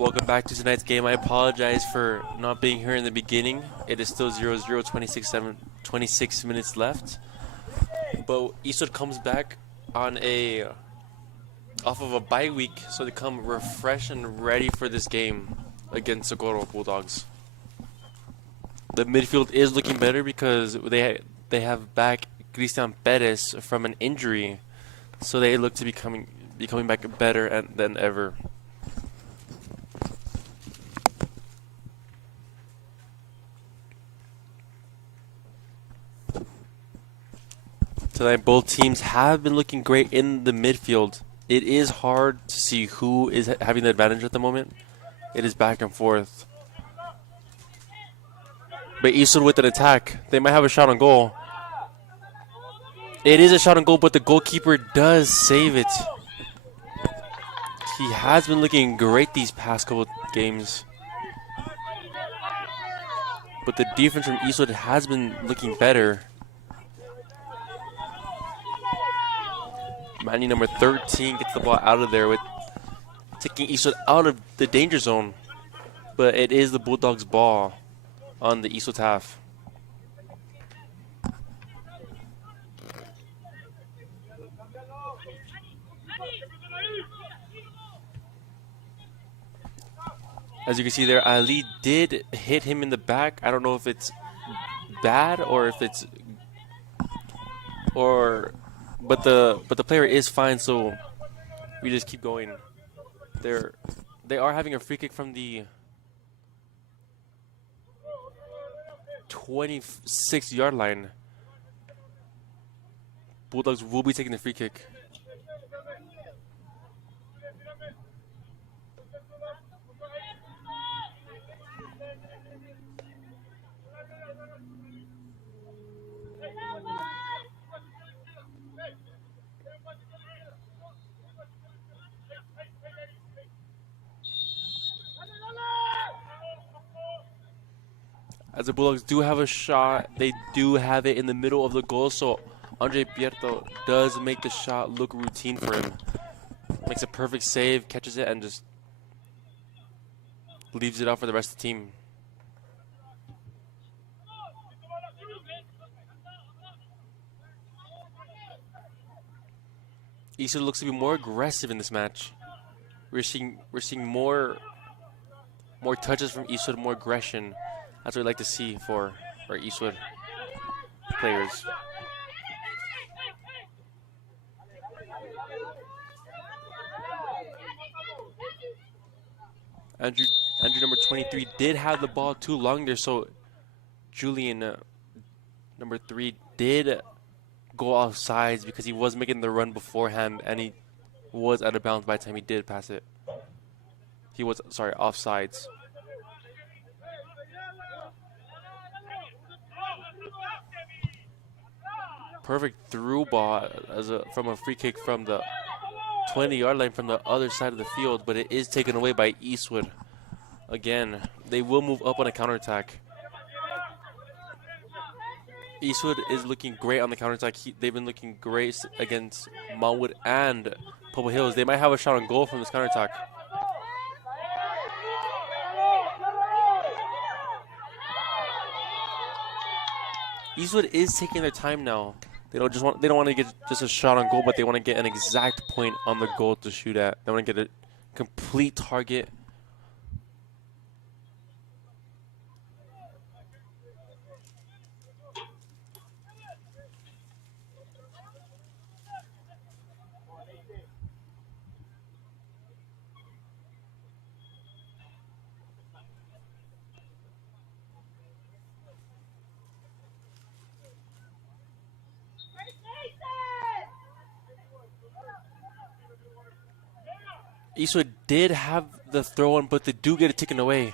Welcome back to tonight's game. I apologize for not being here in the beginning. It is still 0-0, 26 minutes left. But Eastwood comes back on off of a bye week, so they come refreshed and ready for this game against Socorro Bulldogs. The midfield is looking better because they have back Cristian Perez from an injury, so they look to be coming back better than ever. Tonight, both teams have been looking great in the midfield. It is hard to see who is having the advantage at the moment. It is back and forth. But Eastwood with an attack. They might have a shot on goal. It is a shot on goal, but the goalkeeper does save it. He has been looking great these past couple games. But the defense from Eastwood has been looking better. Manny number 13 gets the ball out of there with taking Eastwood out of the danger zone. But it is the Bulldogs' ball on the Eastwood half. As you can see there, Ali did hit him in the back. I don't know if it's bad or if it's but the player is fine, so we just keep going. They are having a free kick from the 26-yard line. Bulldogs will be taking the free kick. As the Bulldogs do have a shot, they do have it in the middle of the goal, so Andre Pierto does make the shot look routine for him. Makes a perfect save, catches it, and just leaves it out for the rest of the team. Eastwood looks to be more aggressive in this match. We're seeing more touches from Eastwood, more aggression. That's what I'd like to see for our Eastwood players. Andrew number 23 did have the ball too long there, so Julian number 3 did go off sides because he was making the run beforehand and he was out of bounds by the time he did pass it. He was, sorry, off sides. Perfect through ball from a free kick from the 20-yard line from the other side of the field, but it is taken away by Eastwood. Again, they will move up on a counterattack. Eastwood is looking great on the counterattack. They've been looking great against Montwood and Purple Hills. They might have a shot on goal from this counterattack. Eastwood is taking their time now. They don't want to get just a shot on goal, but they want to get an exact point on the goal to shoot at. They want to get a complete target. Eastwood did have the throw in, but they do get it taken away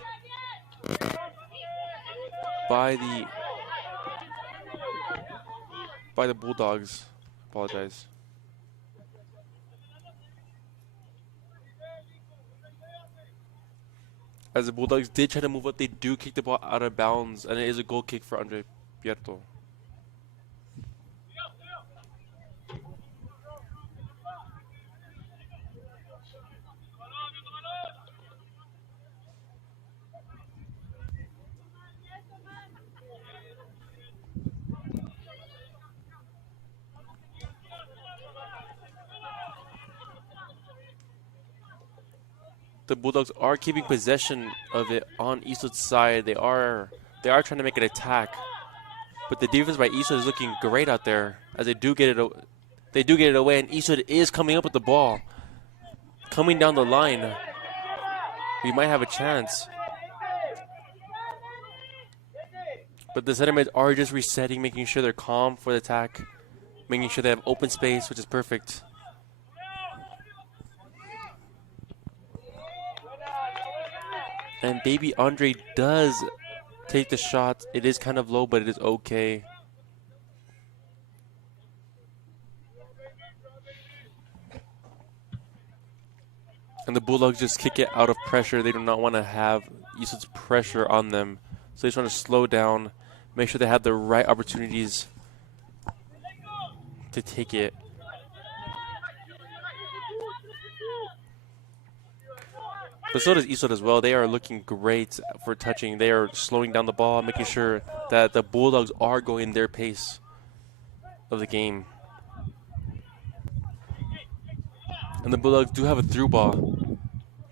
by the Bulldogs. Apologize. As the Bulldogs did try to move up, they do kick the ball out of bounds, and it is a goal kick for Andre Pierto. The Bulldogs are keeping possession of it on Eastwood's side. They are trying to make an attack, but the defense by Eastwood is looking great out there as they do get it. They do get it away, and Eastwood is coming up with the ball, coming down the line. We might have a chance, but the center mids are just resetting, making sure they're calm for the attack, making sure they have open space, which is perfect. And baby Andre does take the shot. It is kind of low, but it is okay. And the Bulldogs just kick it out of pressure. They do not want to have Eastwood's pressure on them. So they just want to slow down, make sure they have the right opportunities to take it. But so does Eastwood as well. They are looking great for touching. They are slowing down the ball, making sure that the Bulldogs are going their pace of the game. And the Bulldogs do have a through ball.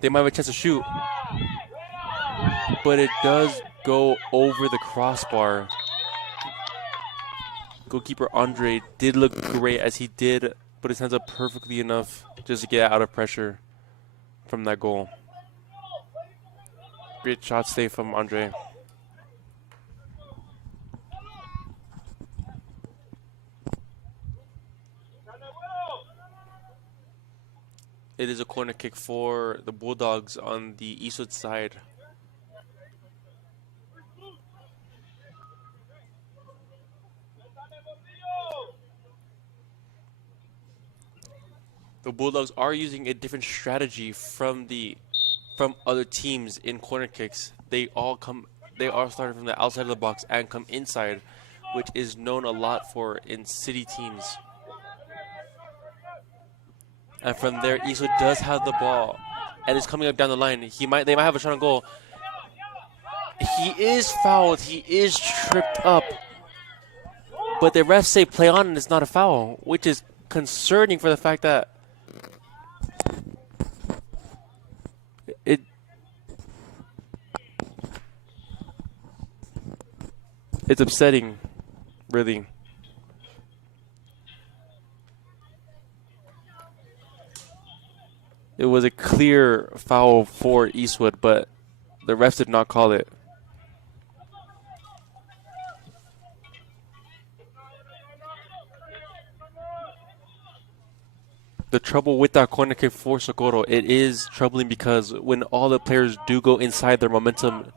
They might have a chance to shoot, but it does go over the crossbar. Goalkeeper Andre did look great as he did put his hands up perfectly enough just to get out of pressure from that goal. Great shot save from Andre. It is a corner kick for the Bulldogs on the Eastwood side. The Bulldogs are using a different strategy from other teams in corner kicks. They all starting from the outside of the box and come inside, which is known a lot for in city teams. And from there, Eastwood does have the ball and is coming up down the line. They might have a shot on goal. He is fouled. He is tripped up. But the refs say play on and it's not a foul, which is concerning for the fact that it's upsetting, really. It was a clear foul for Eastwood, but the refs did not call it. The trouble with that corner kick for Socorro, it is troubling because when all the players do go inside their momentum,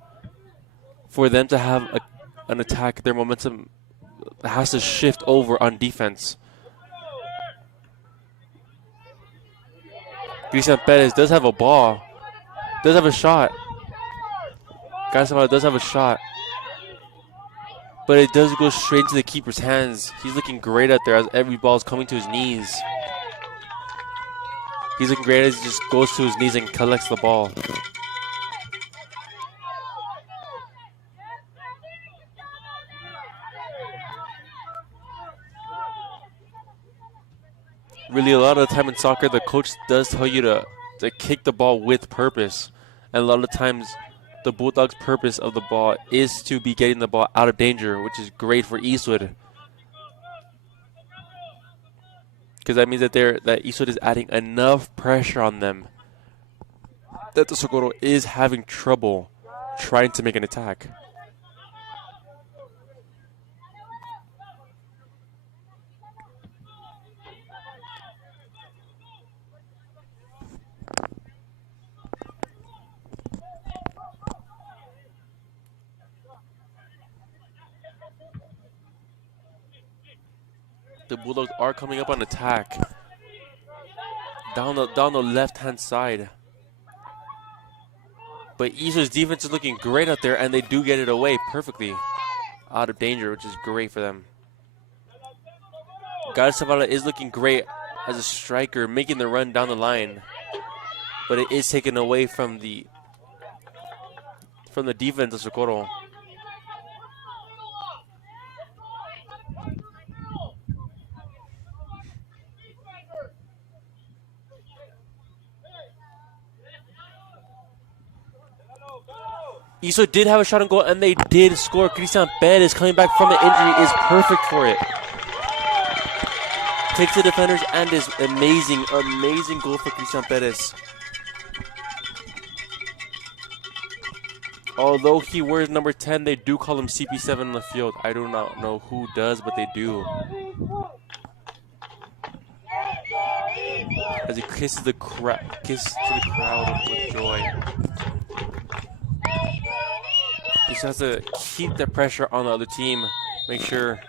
for them to have an attack, their momentum has to shift over on defense. Cristian Perez does have a ball, does have a shot. Garcia does have a shot, but it does go straight into the keeper's hands. He's looking great out there as every ball is coming to his knees. He's looking great as he just goes to his knees and collects the ball. Really, a lot of the time in soccer, the coach does tell you to kick the ball with purpose. And a lot of times, the Bulldogs' purpose of the ball is to be getting the ball out of danger, which is great for Eastwood. Because that means that Eastwood is adding enough pressure on them that the Socorro is having trouble trying to make an attack. The Bulldogs are coming up on attack down the left-hand side. But Eastwood's defense is looking great out there, and they do get it away perfectly out of danger, which is great for them. Garcia is looking great as a striker, making the run down the line. But it is taken away from the defense of Socorro. Iso did have a shot on goal, and they did score. Christian Perez coming back from an injury is perfect for it. Takes the defenders and is amazing goal for Christian Perez. Although he wears number 10, they do call him CP7 on the field. I do not know who does, but they do. As he kisses the crowd with joy. He just has to keep the pressure on the other team. Make sure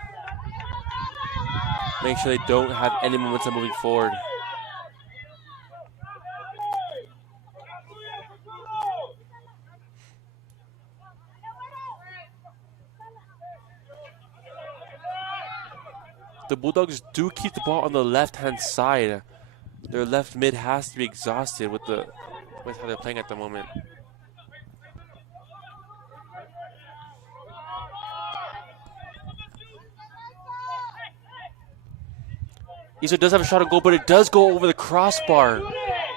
they don't have any momentum moving forward. The Bulldogs do keep the ball on the left-hand side. Their left mid has to be exhausted with how they're playing at the moment. Iso does have a shot on goal, but it does go over the crossbar.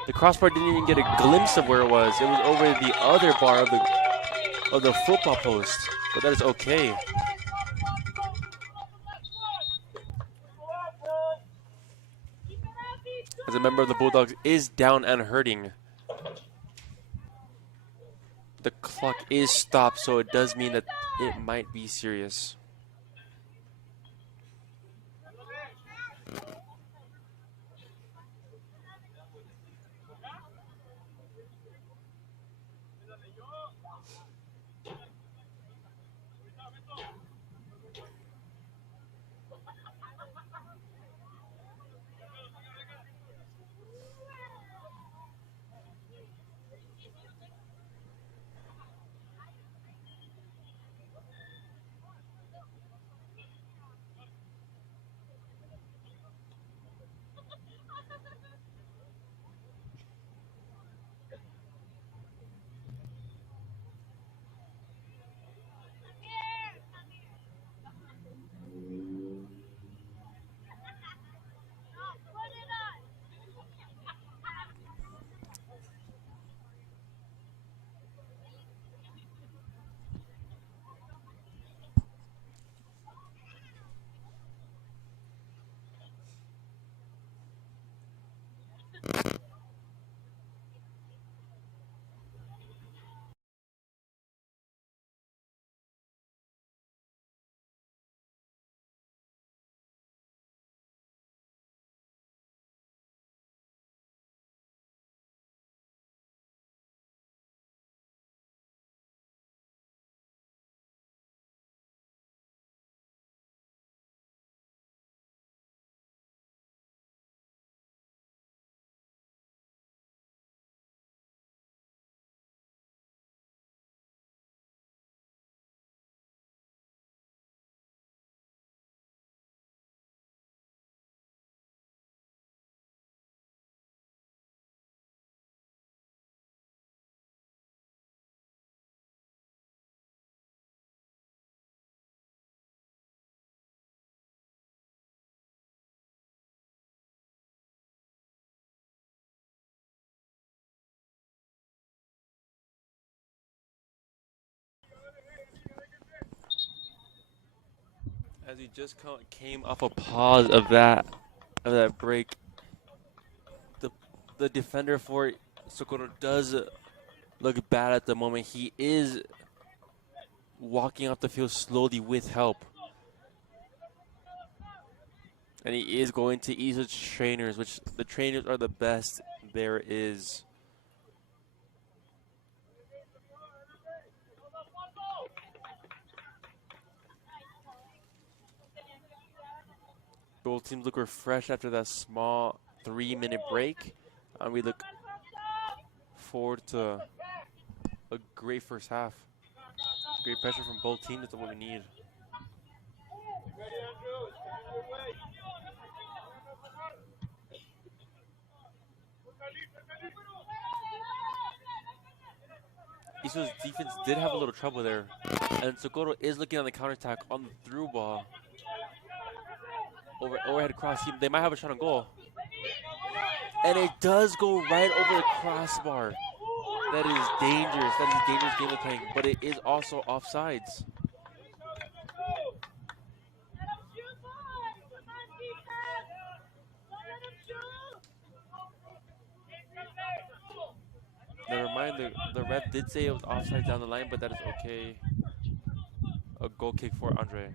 The crossbar didn't even get a glimpse of where it was. It was over the other bar of the football post, but that is okay. As a member of the Bulldogs is down and hurting. The clock is stopped, so it does mean that it might be serious. As we just came off a pause of that break, the defender for Socorro does look bad at the moment. He is walking off the field slowly with help. And he is going to ease his trainers, which the trainers are the best there is. Both teams look refreshed after that small 3-minute break. And we look forward to a great first half. Great pressure from both teams. That's what we need. Iso's defense did have a little trouble there. And Socorro is looking on the counterattack on the through ball. Overhead cross. They might have a shot on goal. And it does go right over the crossbar. That is dangerous. That is a dangerous game of playing, but it is also offsides. Never mind, the ref did say it was offside down the line, but that is okay. A goal kick for Andre.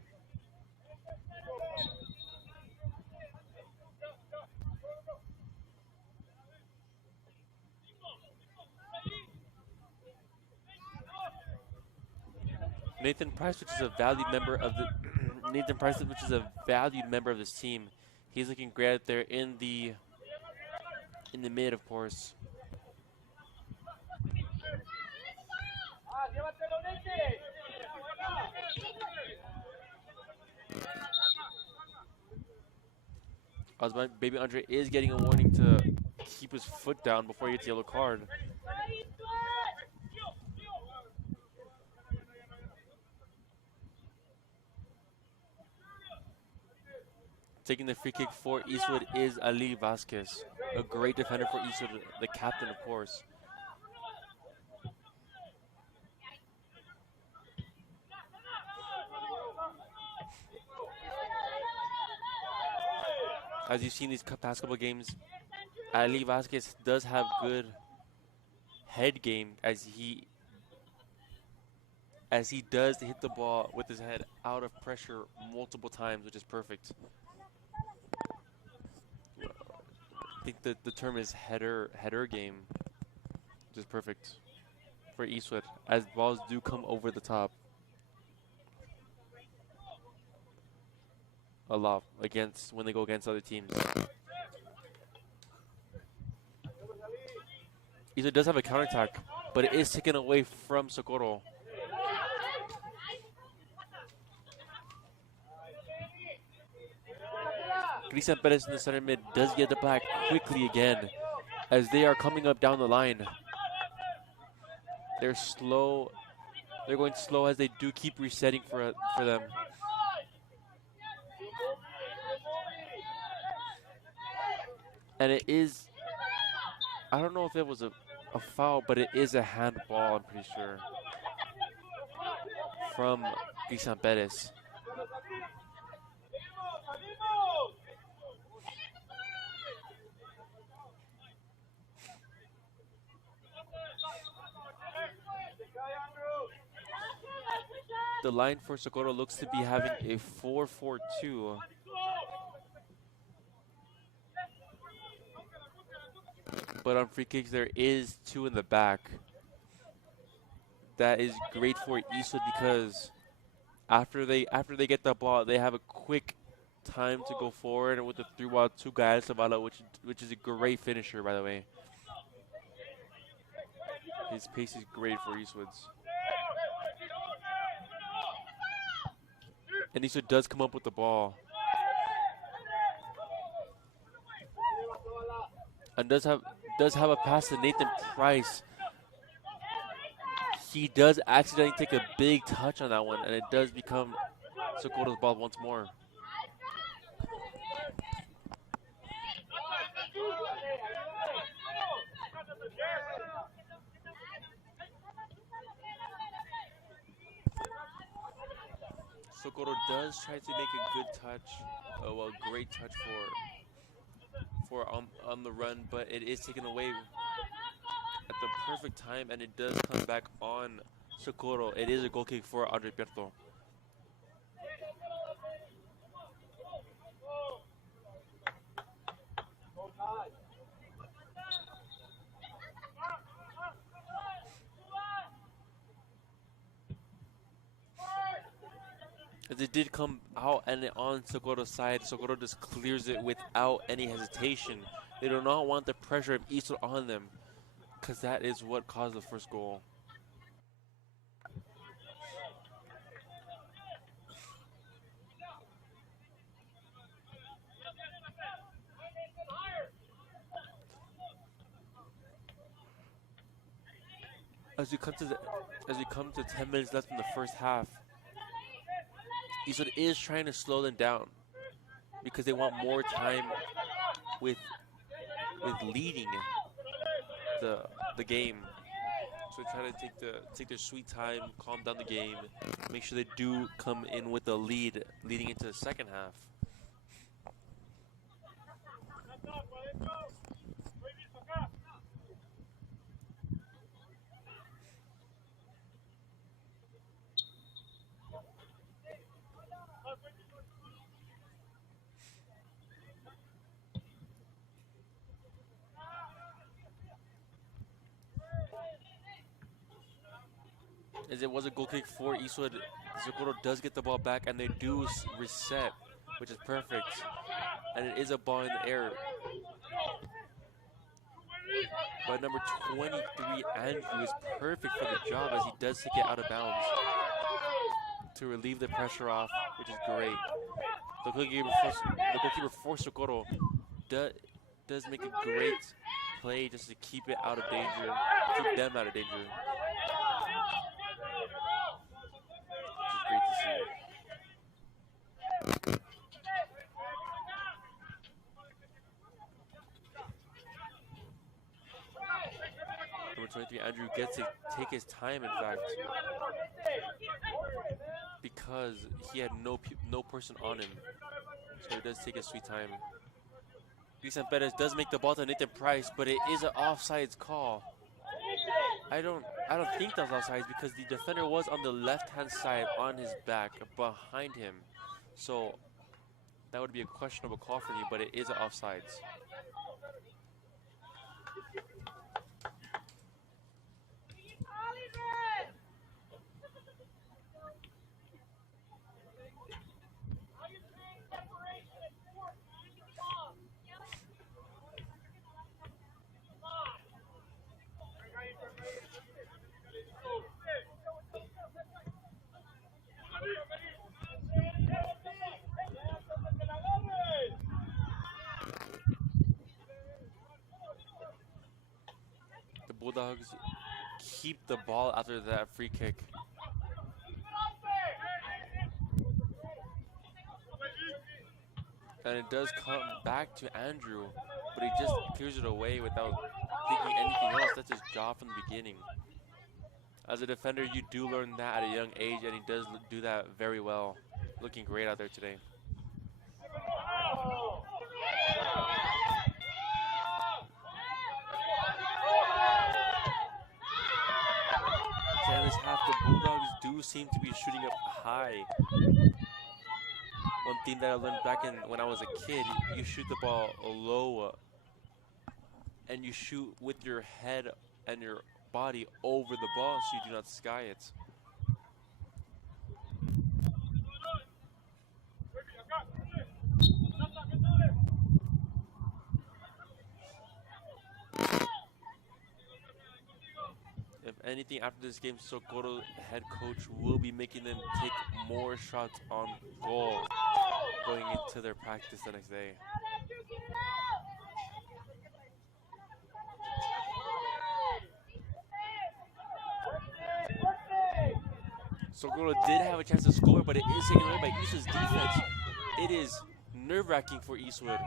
Nathan Price, which is a valued member of the Nathan Price, which is a valued member of this team. He's looking great out there in the mid, of course. Baby Andre is getting a warning to keep his foot down before he gets a yellow card. Taking the free kick for Eastwood is Ali Vasquez, a great defender for Eastwood, the captain, of course. As you've seen these past couple games, Ali Vasquez does have good head game as he does hit the ball with his head out of pressure multiple times, which is perfect. I think the term is header game, which is perfect for Eastwood as balls do come over the top a lot against when they go against other teams. Eastwood does have a counterattack, but it is taken away from Socorro. Cristian Perez in the center mid does get the back quickly again as they are coming up down the line. They're slow. They're going slow as they do keep resetting for them. And it is, I don't know if it was a foul, but it is a handball, I'm pretty sure, from Cristian Perez. The line for Socorro looks to be having a 4-4-2. But on free kicks, there is 2 in the back. That is great for Eastwood because after they get the ball, they have a quick time to go forward with the 3-2 guys Zavala, which is a great finisher, by the way. His pace is great for Eastwood's. And Eastwood does come up with the ball. And does have a pass to Nathan Price. He does accidentally take a big touch on that one, and it does become Socorro's ball once more. Socorro does try to make a good touch, great touch for on the run, but it is taken away at the perfect time, and it does come back on Socorro. It is a goal kick for Andre Pierto. As it did come out and on Socorro's side, Socorro just clears it without any hesitation. They do not want the pressure of Eastwood on them, because that is what caused the first goal. As we come to 10 minutes left in the first half, Eastwood is trying to slow them down because they want more time with leading the game. So they try to take their sweet time, calm down the game, make sure they do come in with a lead leading into the second half. As it was a goal kick for Eastwood, Socorro does get the ball back and they do reset, which is perfect. And it is a ball in the air. But number 23, Andrew, is perfect for the job as he does take it out of bounds to relieve the pressure off, which is great. The goalkeeper for Socorro does make a great play just to keep it out of danger, keep them out of danger. Which is great to see. Number 23, Andrew gets to take his time, in fact, because he had no person on him. So he does take his sweet time. Vicente Perez does make the ball to Nathan Price, but it is an offsides call. I don't think that was offsides because the defender was on the left-hand side on his back behind him. So that would be a questionable call for me, but it is an offsides. The Bulldogs keep the ball after that free kick. And it does come back to Andrew, but he just clears it away without thinking anything else. That's his job from the beginning. As a defender, you do learn that at a young age, and he does do that very well. Looking great out there today. In this half, the Bulldogs do seem to be shooting up high. One thing that I learned back when I was a kid, you shoot the ball low and you shoot with your head and your body over the ball so you do not sky it. If anything, after this game, Socorro head coach will be making them take more shots on goal going into their practice the next day. Socorro did have a chance to score, but it is taken away by Eastwood's defense. It is nerve-wracking for Eastwood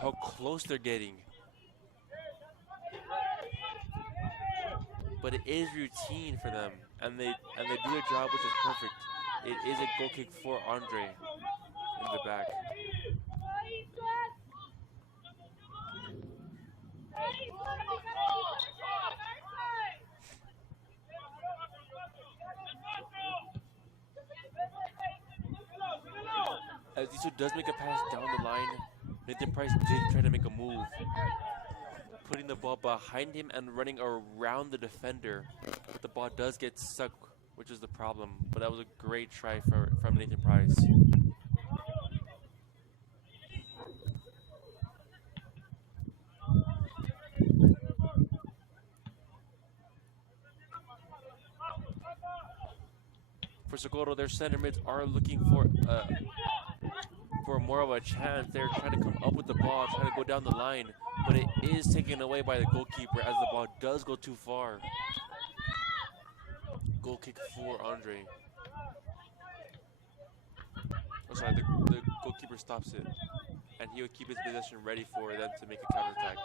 how close they're getting. But it is routine for them, and they do their job, which is perfect. It is a goal kick for Andre in the back. As Eastwood does make a pass down the line, Nathan Price did try to make a move, putting the ball behind him and running around the defender. But the ball does get stuck, which is the problem. But that was a great try from Nathan Price. For Socorro, their center mids are looking for more of a chance. They're trying to come up with the ball, trying to go down the line, but it is taken away by the goalkeeper as the ball does go too far. Goal kick for Andre. Oh, sorry, the goalkeeper stops it, and he would keep his possession ready for them to make a counterattack.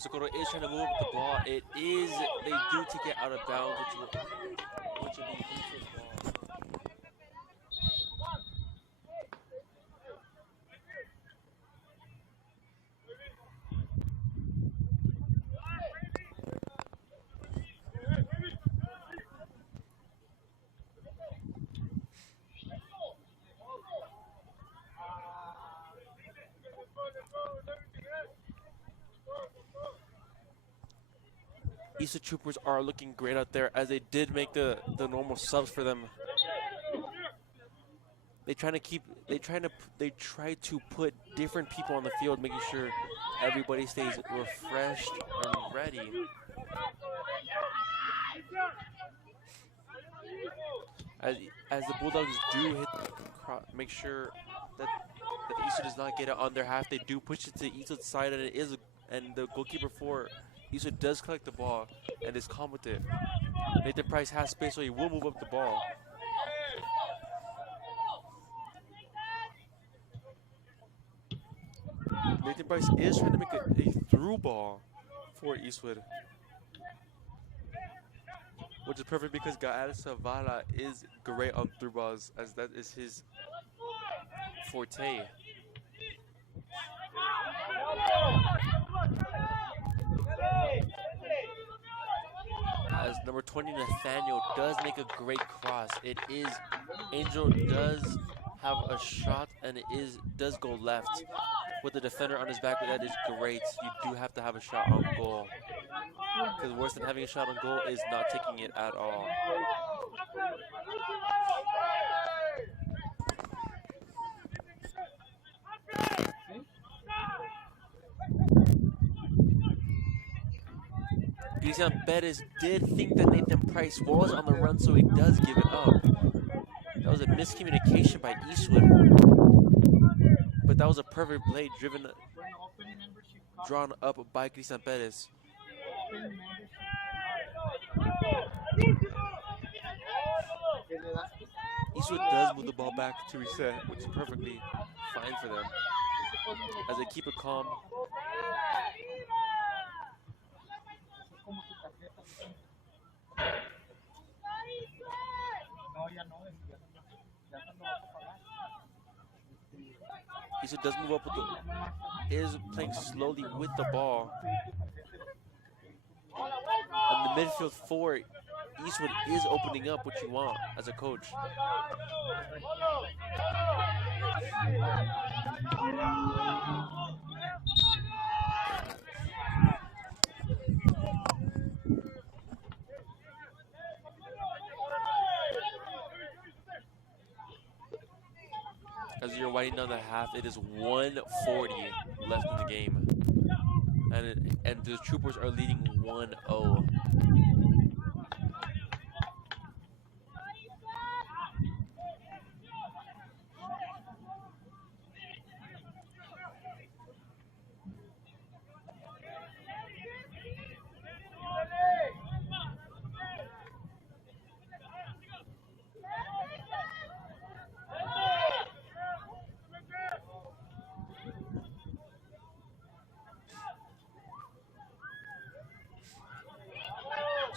As Socorro is trying to move up the ball, it is, they do take it out of bounds, which will be Eastwood's ball. Eastwood Troopers are looking great out there as they did make the normal subs for them. They try to put different people on the field, making sure everybody stays refreshed and ready. As the Bulldogs do hit, make sure that the Eastwood does not get it on their half. They do push it to the Eastwood side, and the goalkeeper for Eastwood does collect the ball and is calm with it. Nathan Price has space, so he will move up the ball. Nathan Price is trying to make a through ball for Eastwood, which is perfect because Gael Zavala is great on through balls, as that is his forte. As number 20 Nathaniel does make a great cross. It is, Angel does have a shot and it does go left with the defender on his back, but that is great. You do have to have a shot on goal, because worse than having a shot on goal is not taking it at all. Cristian Perez did think that Nathan Price was on the run, so he does give it up. That was a miscommunication by Eastwood, but that was a perfect play drawn up by Cristian Perez. Eastwood does move the ball back to reset, which is perfectly fine for them, as they keep it calm. Eastwood does move up is playing slowly with the ball. And the midfield for Eastwood is opening up, what you want as a coach. As you're winding down the half, it is 1:40 left in the game. And the Troopers are leading 1-0.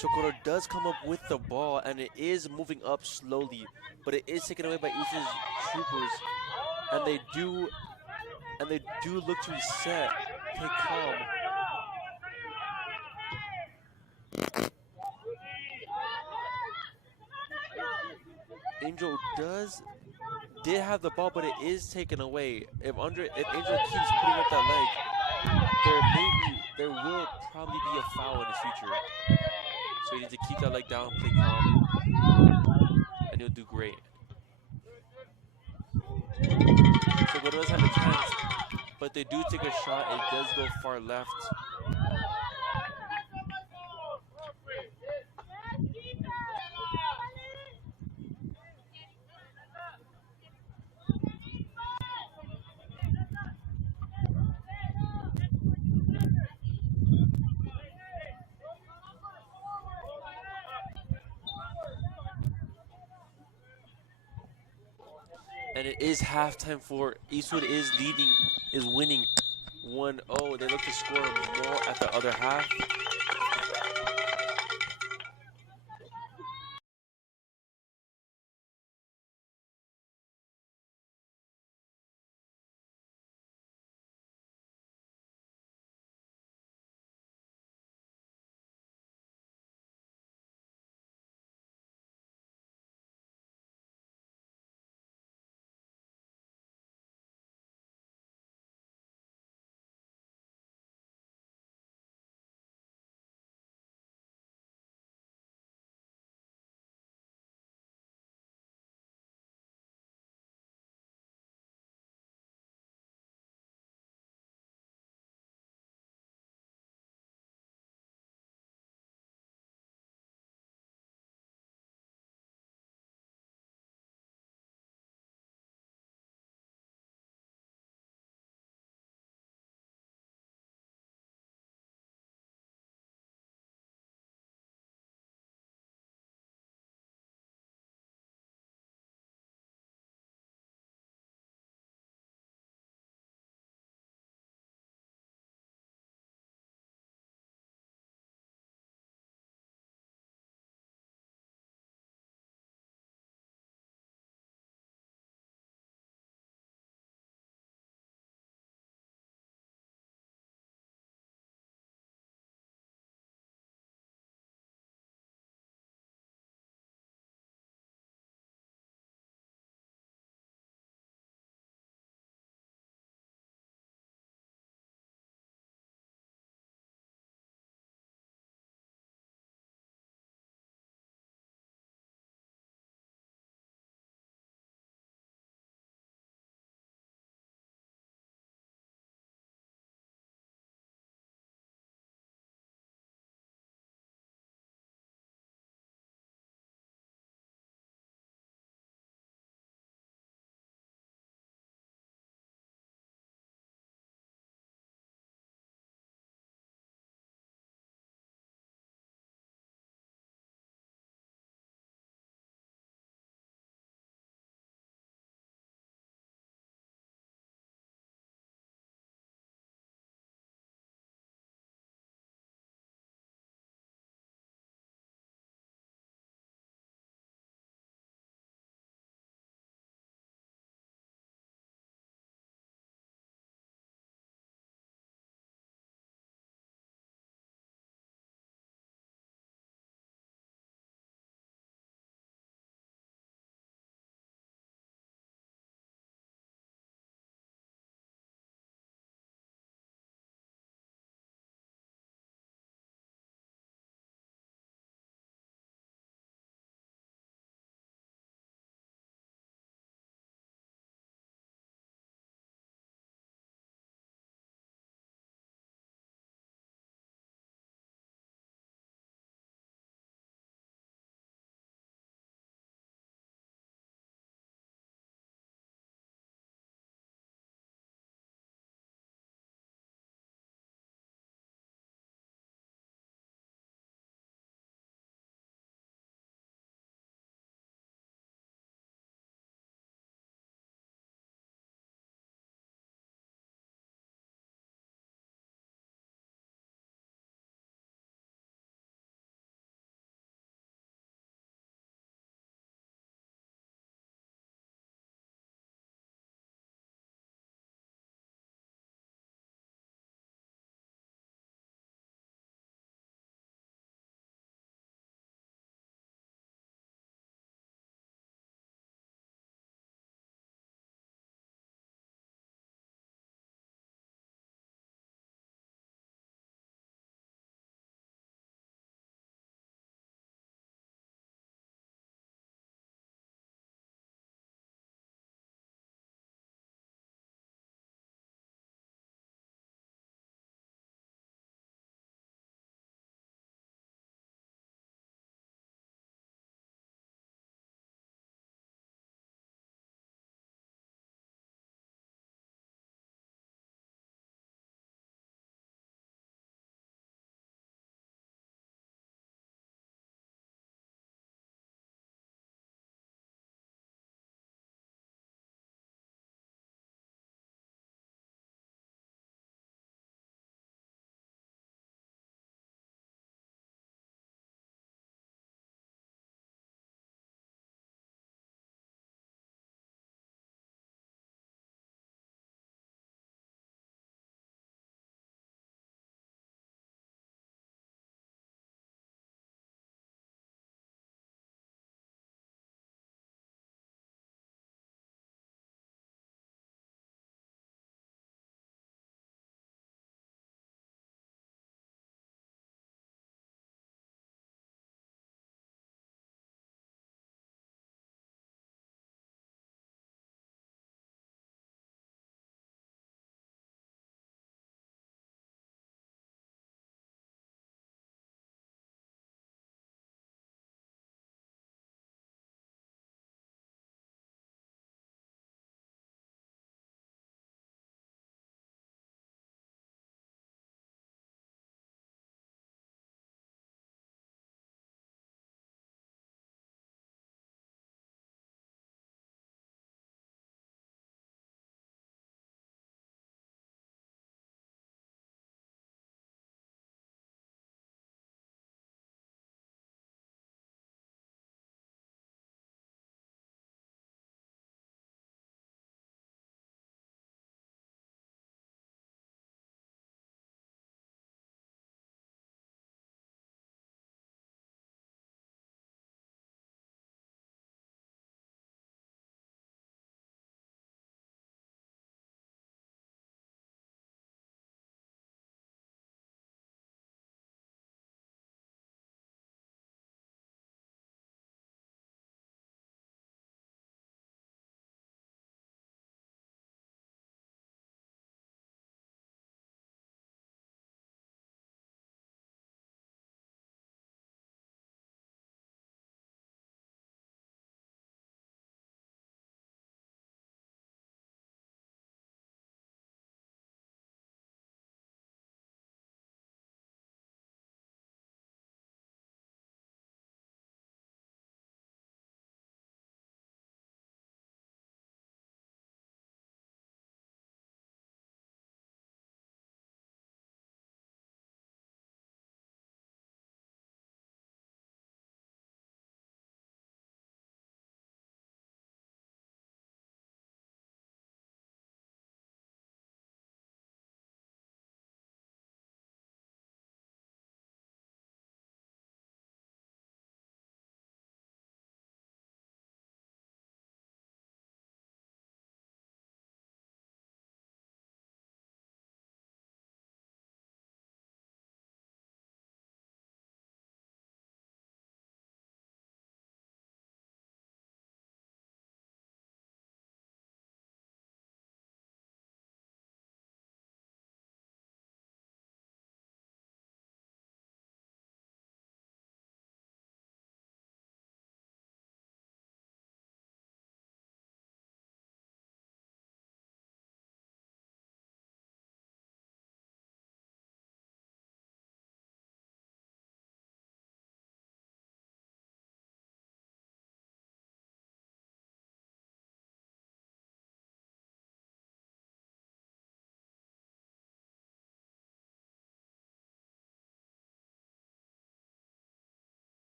Socorro does come up with the ball, and it is moving up slowly, but it is taken away by Eastwood's Troopers, and they do look to reset, play calm. Angel did have the ball, but it is taken away. If Angel keeps putting up that leg, there will probably be a foul in the future. So you need to keep that leg down, play calm, and you'll do great. So they does have a chance, but they do take a shot. It does go far left. And it is halftime for Eastwood is winning 1-0. They look to score more at the other half.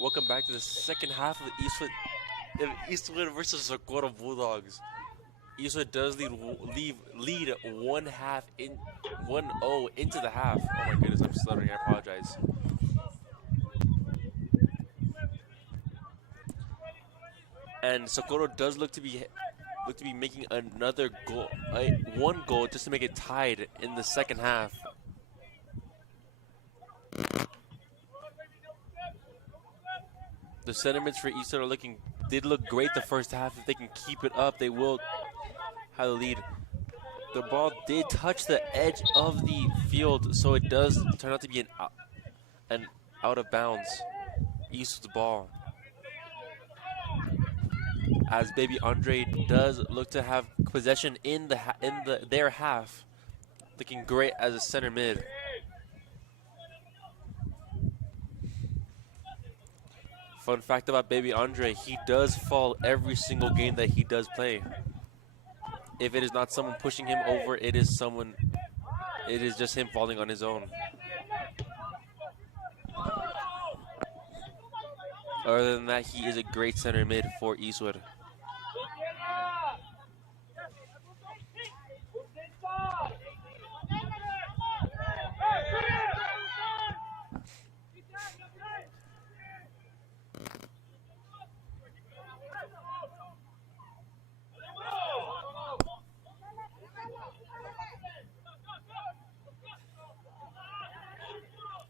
Welcome back to the second half of the Eastwood versus Socorro Bulldogs. Eastwood does lead 1-0 into the half. Oh my goodness, I'm stuttering. I apologize. And Socorro does look to be making another goal, one goal just to make it tied in the second half. The sentiments for Eastwood did look great the first half. If they can keep it up, they will have the lead. The ball did touch the edge of the field, so it does turn out to be an out of bounds Eastwood's ball. As Baby Andre does look to have possession in their half, looking great as a center mid. Fun fact about Baby Andre, he does fall every single game that he does play. If it is not someone pushing him over, it is just him falling on his own. Other than that, he is a great center mid for Eastwood.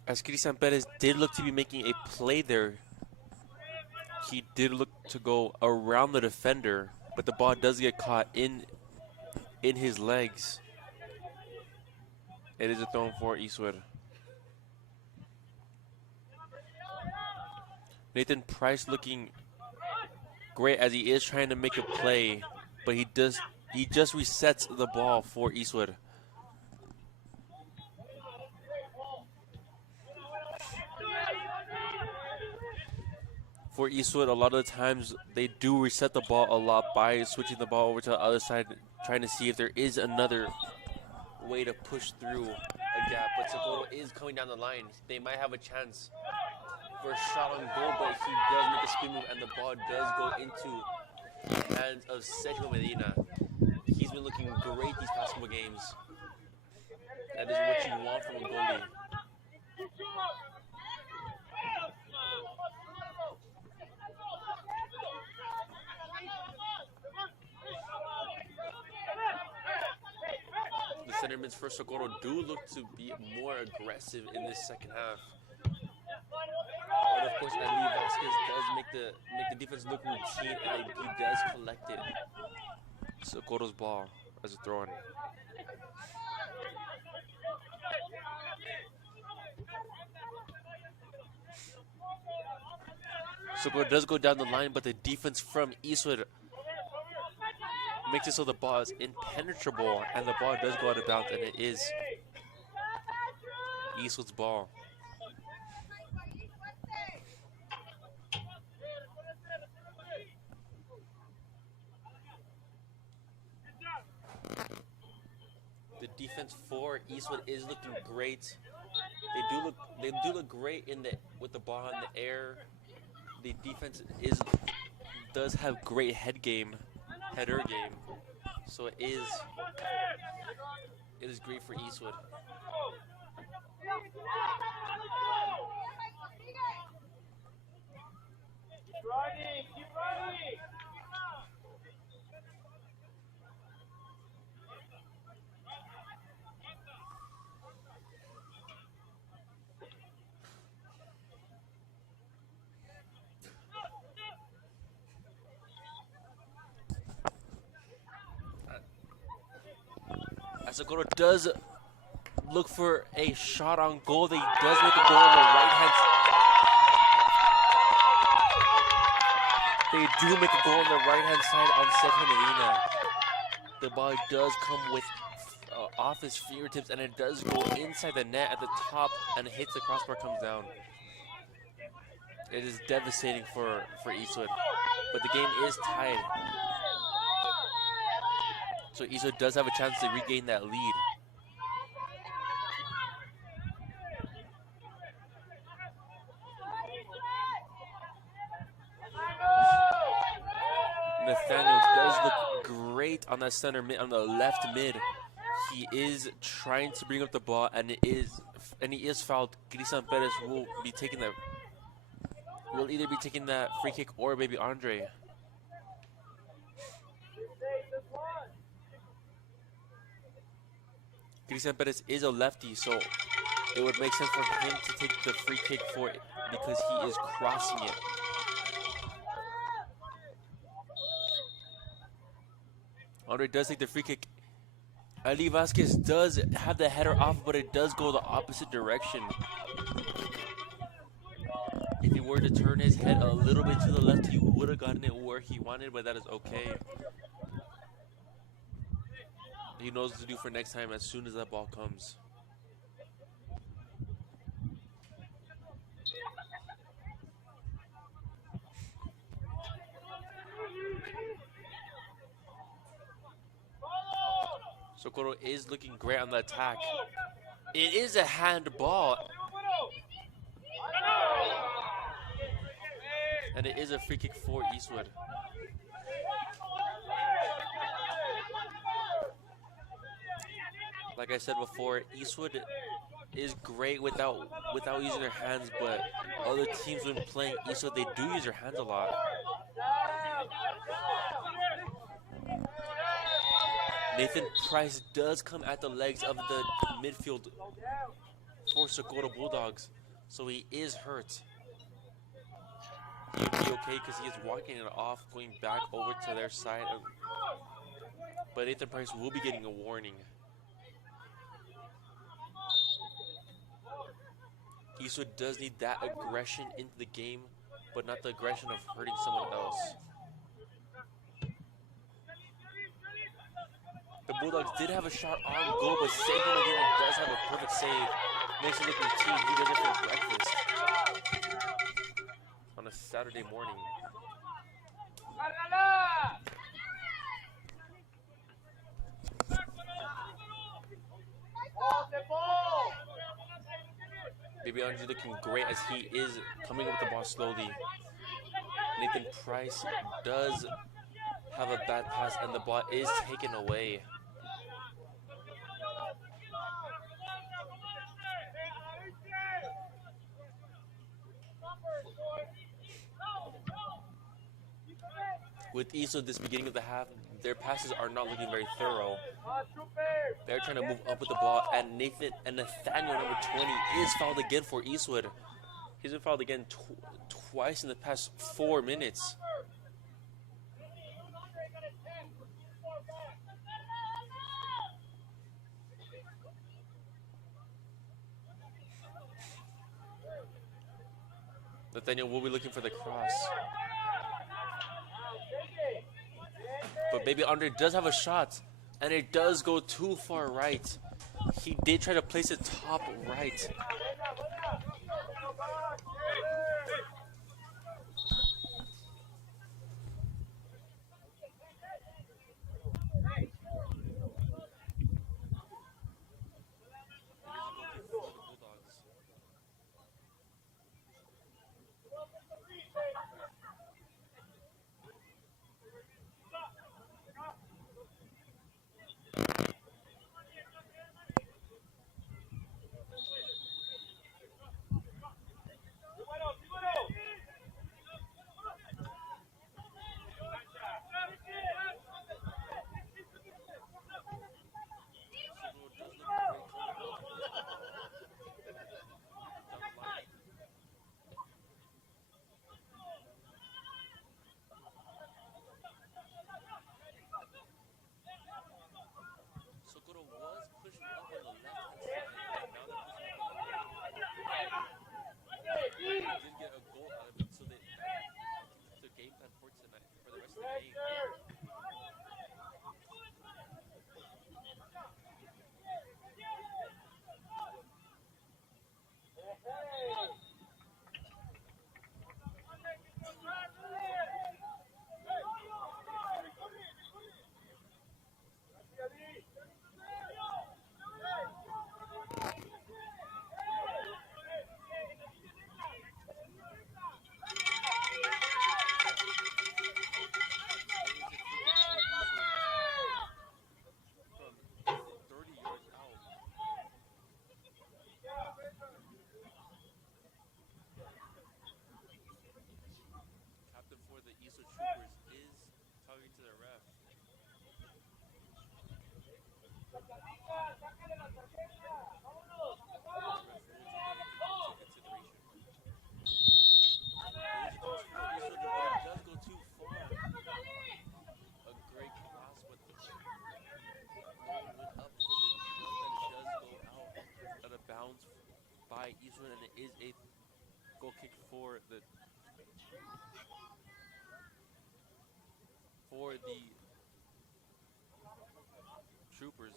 As Cristian Perez did look to be making a play there, he did look to go around the defender, but the ball does get caught in his legs. It is a throw for Eastwood. Nathan Price looking great as he is trying to make a play, but he just resets the ball for Eastwood. For Eastwood, a lot of the times they do reset the ball a lot by switching the ball over to the other side, trying to see if there is another way to push through a gap. But Socorro is coming down the line. They might have a chance for a shot on goal, but he does make a spin move, and the ball does go into the hands of Sergio Medina. He's been looking great these past couple games. That is what you want from a goalie. The sentiments for Socorro do look to be more aggressive in this second half. But of course, Ali Vasquez does make the defense look routine, and he does collect it. Socorro's ball as a throw-in. Socorro does go down the line, but the defense from Eastwood makes it so the ball is impenetrable, and the ball does go out of bounds, and it is Eastwood's ball. The defense for Eastwood is looking great. They do look great with the ball in the air. The defense does have great header game. So it is great for Eastwood. Keep running. As Socorro does look for a shot on goal, he does make a goal on the right hand side. They do make a goal on the right hand side on Sergio Medina. The ball does come with off his fingertips, and it does go inside the net at the top, and it hits the crossbar, comes down. It is devastating for Eastwood, but the game is tied. So Eastwood does have a chance to regain that lead. look great on that center mid, on the left mid. He is trying to bring up the ball, and he is fouled. Cristian Perez will either be taking that free kick or Baby Andre. Cristian Perez is a lefty, so it would make sense for him to take the free kick for it because he is crossing it. Andre does take the free kick. Ali Vasquez does have the header off, but it does go the opposite direction. If he were to turn his head a little bit to the left, he would have gotten it where he wanted, but that is okay. He knows what to do for next time as soon as that ball comes. Socorro is looking great on the attack. It is a handball. And it is a free kick for Eastwood. Like I said before, Eastwood is great without using their hands, but other teams when playing Eastwood, they do use their hands a lot. Nathan Price does come at the legs of the midfield for Socorro Bulldogs, so he is hurt. He would be okay because he is walking it off, going back over to their side. But Nathan Price will be getting a warning. Eastwood does need that aggression into the game, but not the aggression of hurting someone else. The Bulldogs did have a shot on goal, but saving again and does have a perfect save. Makes it look routine. He does it for breakfast on a Saturday morning. Baby Andre looking great as he is coming up with the ball slowly. Nathan Price does have a bad pass and the ball is taken away. With Eastwood this beginning of the half, their passes are not looking very thorough. They're trying to move up with the ball, and Nathaniel, number 20, is fouled again for Eastwood. He's been fouled again twice in the past 4 minutes. Nathaniel will be looking for the cross. But Baby Andre does have a shot, and it does go too far right. He did try to place it top right. bounce by Eastwood, and it is a goal kick for the Troopers.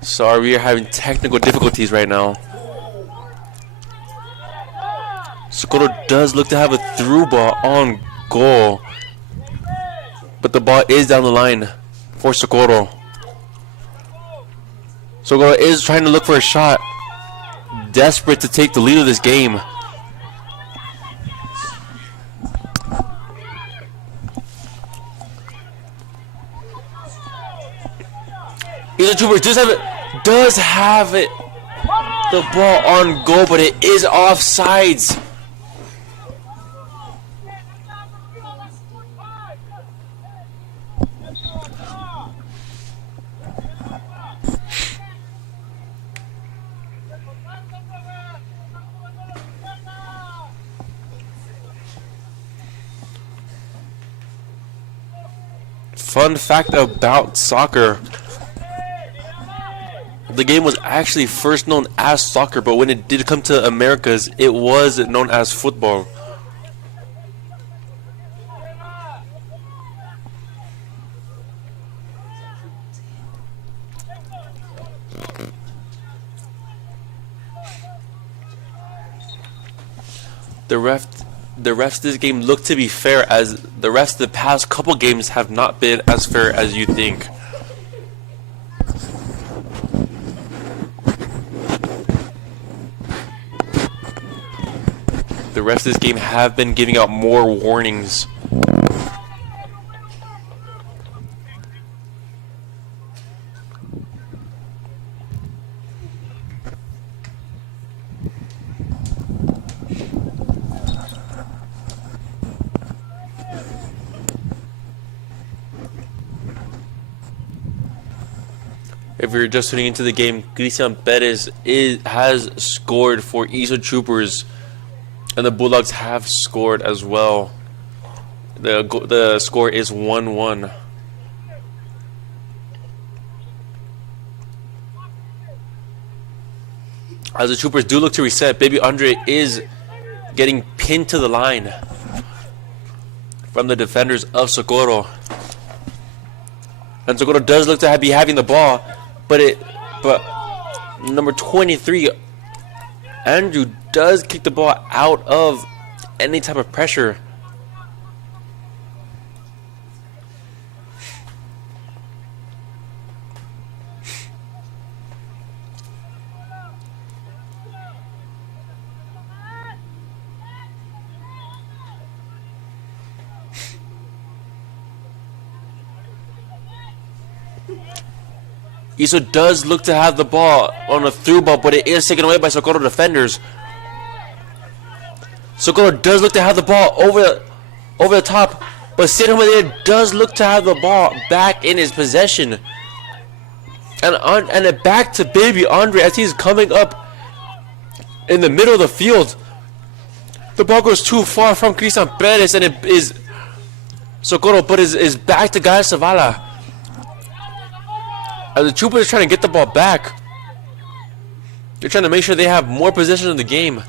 Sorry, we are having technical difficulties right now. Socorro does look to have a through ball on goal, but the ball is down the line for Socorro. Socorro is trying to look for a shot, desperate to take the lead of this game. Either Troopers does have it, the ball on goal, but it is offsides. Fun fact about soccer. The game was actually first known as soccer, but when it did come to Americas, it was known as football. The refs this game look to be fair, as the refs the past couple games have not been as fair as you think. The refs this game have been giving out more warnings. If you're just tuning into the game, Christian Perez has scored for Iso Troopers, and the Bulldogs have scored as well. The score is 1-1. As the Troopers do look to reset, Baby Andre is getting pinned to the line from the defenders of Socorro. And Socorro does look to be having the ball, but number 23, Andrew, does kick the ball out of any type of pressure. Iso does look to have the ball on a through ball, but it is taken away by Socorro defenders. Socorro does look to have the ball over the top, but San Jose does look to have the ball back in his possession. And it back to Baby Andre as he's coming up in the middle of the field. The ball goes too far from Christian Perez, and it is Socorro, but is back to Gael Zavala. As the Troopers are trying to get the ball back. They're trying to make sure they have more possession of the game.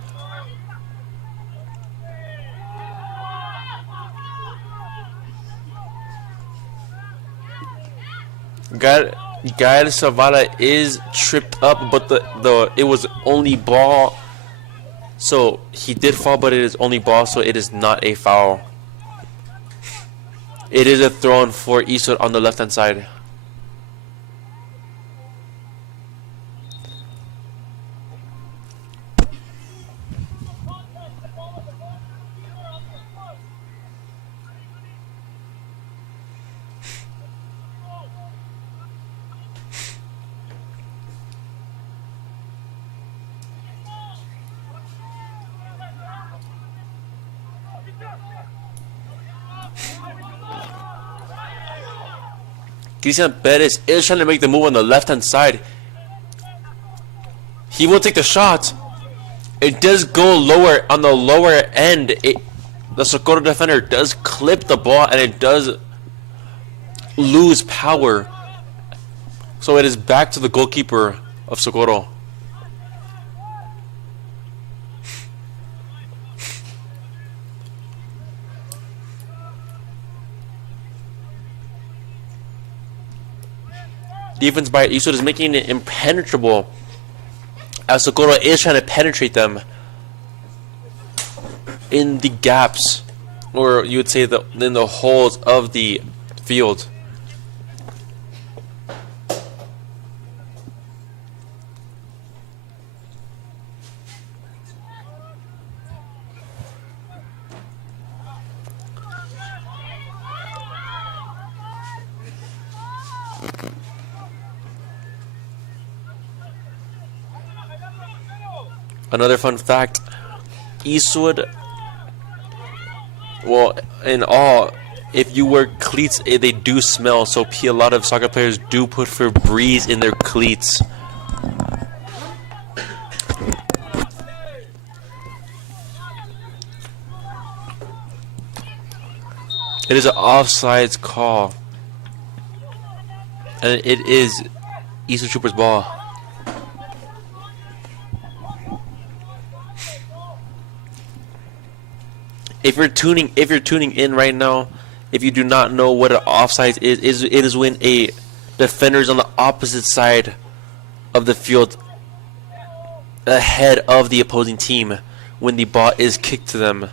Gael Zavala is tripped up, but it was only ball So he did fall, but it is only ball, so it is not a foul. It is a throw-in for Eastwood on the left-hand side. Cristian Perez is trying to make the move on the left-hand side. He will take the shot. It does go lower on the lower end. The Socorro defender does clip the ball and it does lose power. So it is back to the goalkeeper of Socorro. Defense by Eastwood is making it impenetrable as Socorro is trying to penetrate them in the gaps, or you would say in the holes of the field. Another fun fact, Eastwood, well, in all, if you wear cleats, they do smell, so a lot of soccer players do put Febreze in their cleats. It is an offsides call, and it is Eastwood Troopers' ball. If you're tuning in right now, if you do not know what an offside is, it is when a defender is on the opposite side of the field ahead of the opposing team when the ball is kicked to them.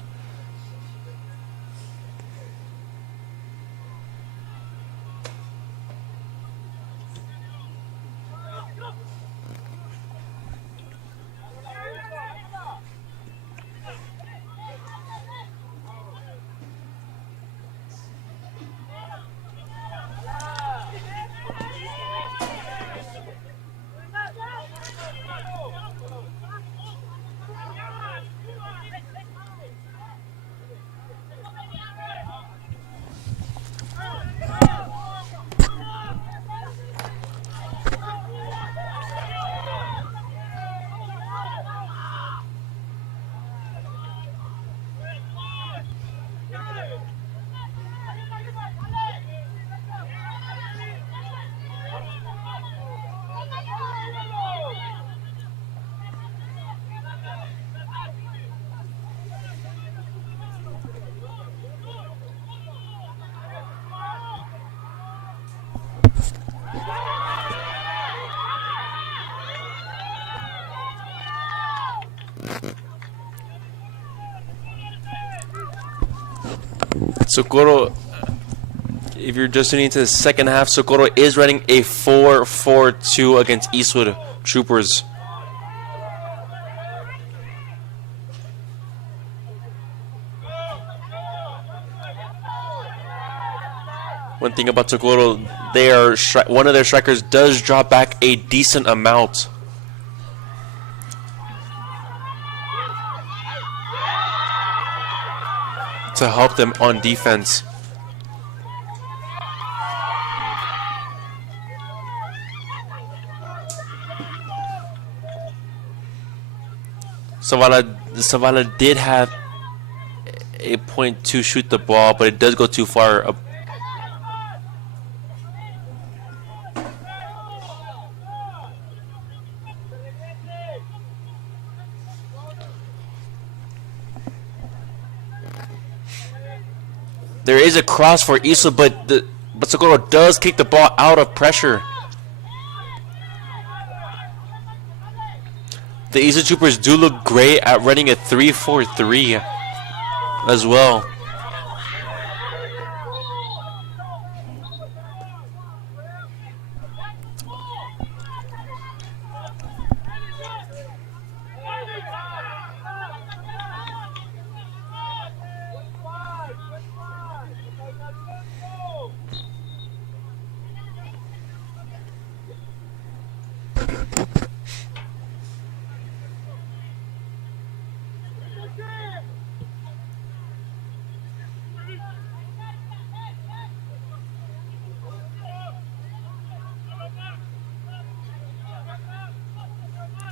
Socorro, if you're just tuning into the second half, Socorro is running a 4-4-2 against Eastwood Troopers. One thing about Socorro, one of their strikers does drop back a decent amount. To help them on defense. Zavala did have a point to shoot the ball, but it does go too far. There is a cross for Eastwood, but Socorro does kick the ball out of pressure. The Eastern Troopers do look great at running a 3-4-3 as well.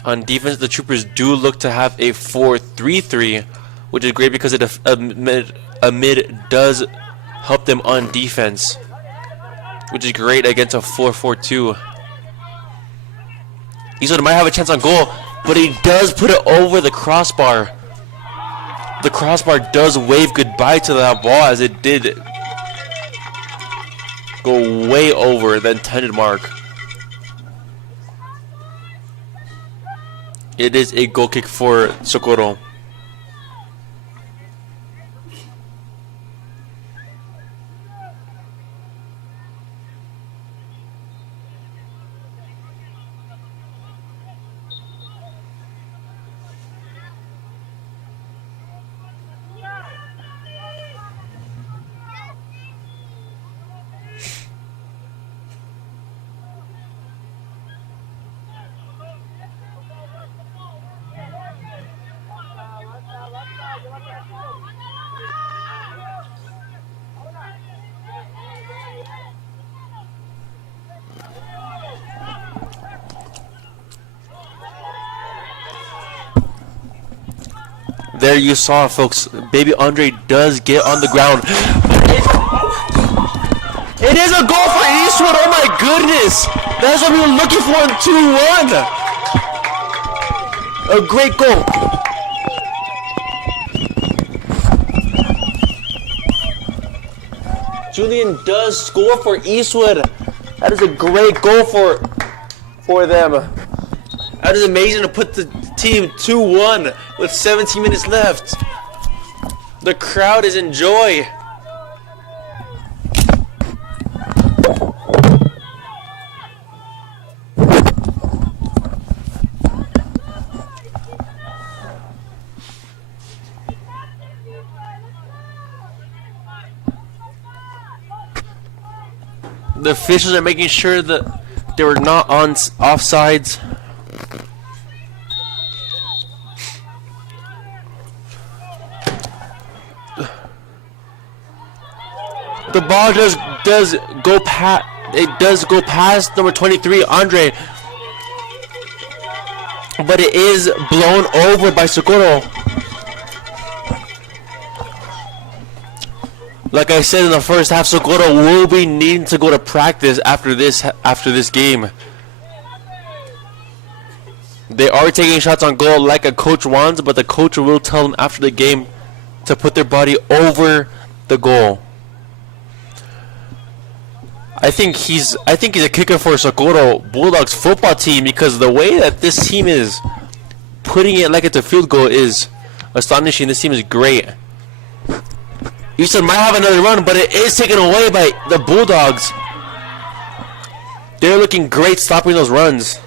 On defense, the Troopers do look to have a 4-3-3, which is great because a mid does help them on defense, which is great against a 4-4-2. Eastwood might have a chance on goal, but he does put it over the crossbar. The crossbar does wave goodbye to that ball as it did go way over the intended mark. It is a goal kick for Socorro. There you saw, folks. Baby Andre does get on the ground. It is a goal for Eastwood. Oh my goodness. That's what we were looking for in 2-1. A great goal. Julian does score for Eastwood. That is a great goal for them. That is amazing to put the team 2-1 with 17 minutes left. The crowd is in joy. The officials are making sure that they were not on offsides. The ball does go past. It does go past number 23, Andre, but it is blown over by Socorro. Like I said in the first half, Socorro will be needing to go to practice after this game. They are taking shots on goal like a coach wants, but the coach will tell them after the game to put their body over the goal. I think he's a kicker for Socorro Bulldogs football team, because the way that this team is putting it like it's a field goal is astonishing. This team is great. Easton might have another run, but it is taken away by the Bulldogs. They're looking great stopping those runs.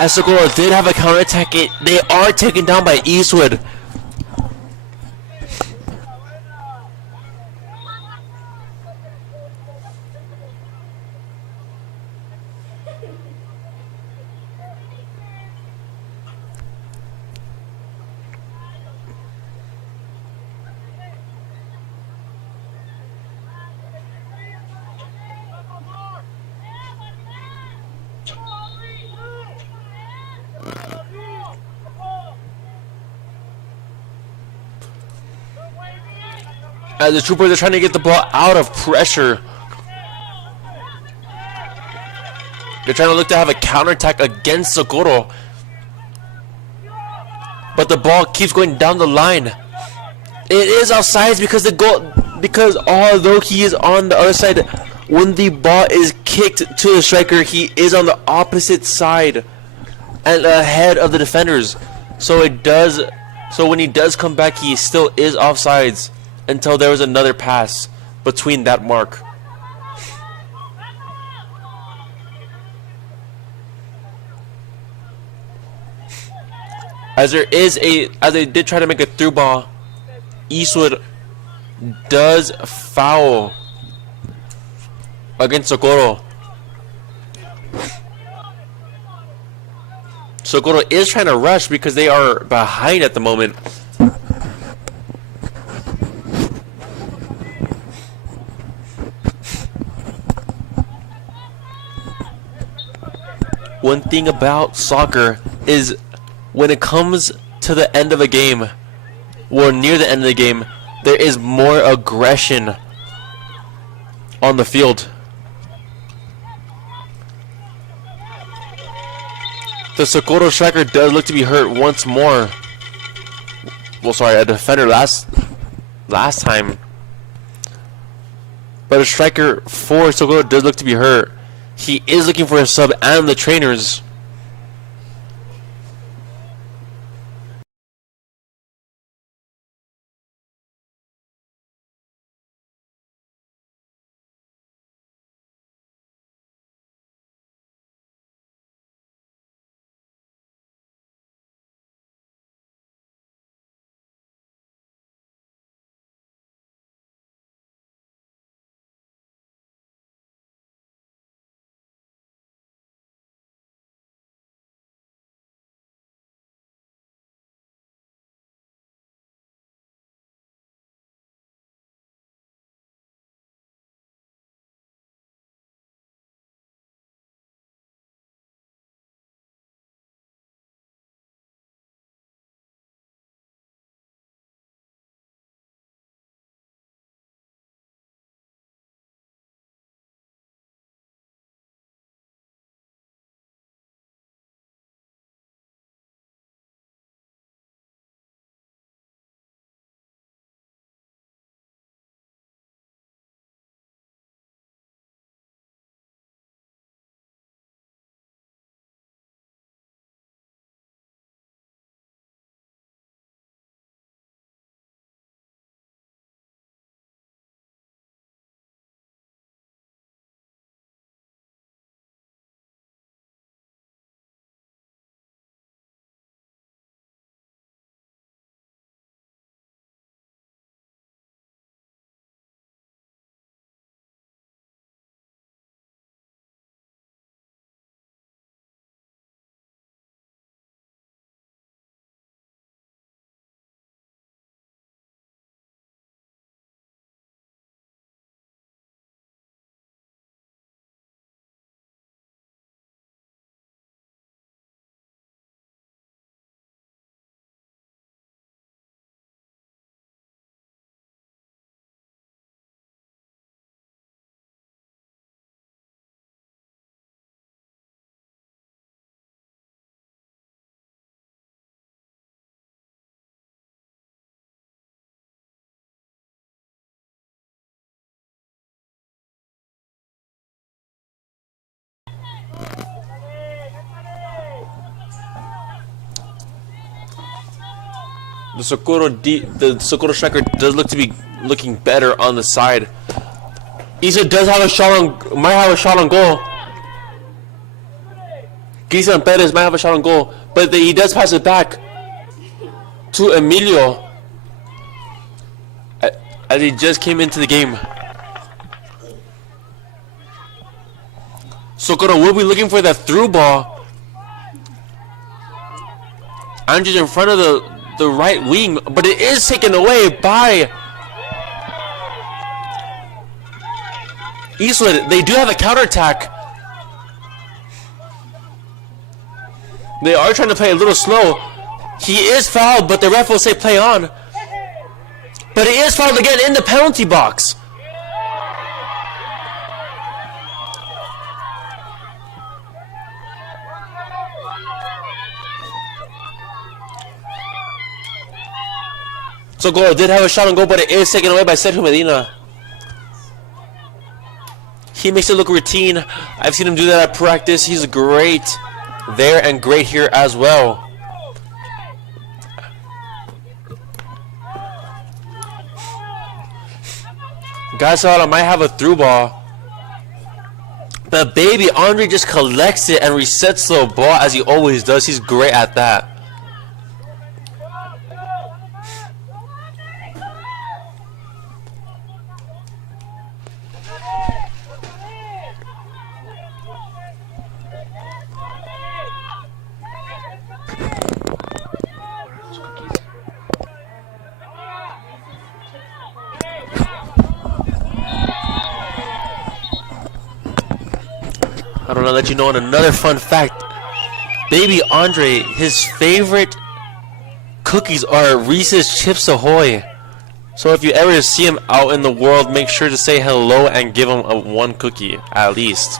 As Socorro did have a counterattack, they are taken down by Eastwood. As the troopers are trying to get the ball out of pressure. They're trying to look to have a counterattack against Socorro. But the ball keeps going down the line. It is offsides because although he is on the other side, when the ball is kicked to the striker, he is on the opposite side and ahead of the defenders. So when he does come back, he still is offsides until there was another pass between that mark. As they did try to make a through ball, Eastwood does foul against Socorro. Socorro is trying to rush because they are behind at the moment. One thing about soccer is when it comes to the end of a game, or near the end of the game, there is more aggression on the field. The Socorro striker does look to be hurt once more. Well, sorry, a defender last time. But a striker for Socorro does look to be hurt. He is looking for a sub and the trainers. The Socorro striker does look to be looking better on the side. Isa does have a shot on, might have a shot on goal. Cristian Perez might have a shot on goal, but he does pass it back to Emilio as he just came into the game. Socorro will be looking for that through ball. Andres in front of the right wing, but it is taken away by Eastwood. They do have a counterattack. They are trying to play a little slow. He is fouled, but the ref will say play on. But he is fouled again in the penalty box. Socorro did have a shot on goal, but it is taken away by Sergio Medina. He makes it look routine. I've seen him do that at practice. He's great there and great here as well. Guys thought I might have a through ball. But baby Andre just collects it and resets the ball as he always does. He's great at that. I don't know, let you know another fun fact. Baby Andre, his favorite cookies are Reese's Chips Ahoy. So if you ever see him out in the world, make sure to say hello and give him one cookie at least.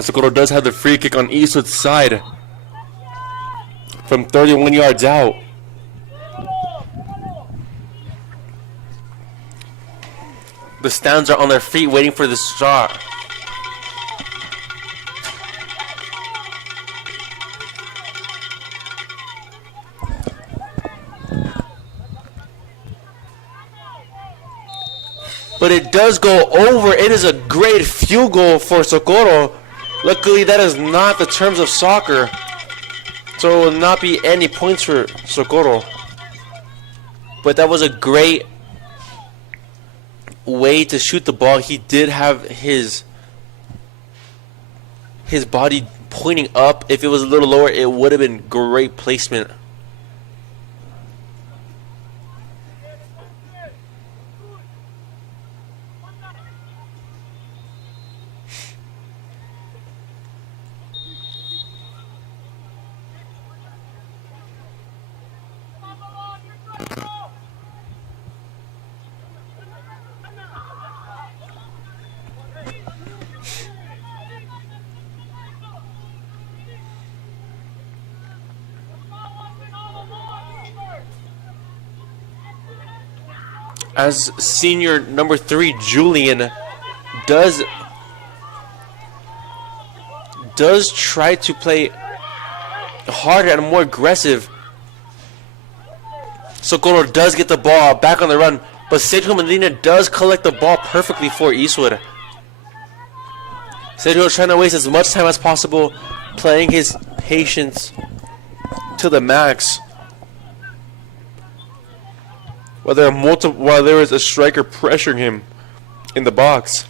Socorro does have the free kick on Eastwood's side from 31 yards out. The stands are on their feet waiting for the shot. But it does go over. It is a great field goal for Socorro. Luckily, that is not the terms of soccer, so it will not be any points for Socorro. But that was a great way to shoot the ball. He did have his body pointing up. If it was a little lower, it would have been great placement. As senior number 3, Julian does try to play harder and more aggressive. Socorro does get the ball back on the run, but Sergio Medina does collect the ball perfectly for Eastwood. Sergio is trying to waste as much time as possible, playing his patience to the max. While there is a striker pressuring him in the box,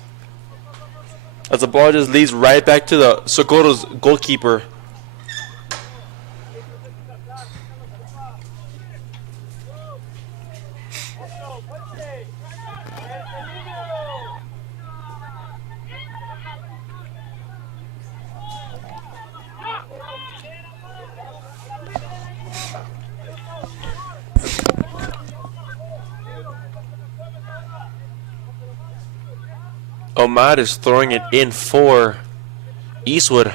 as the ball just leads right back to the Socorro's goalkeeper. Omar is throwing it in for Eastwood.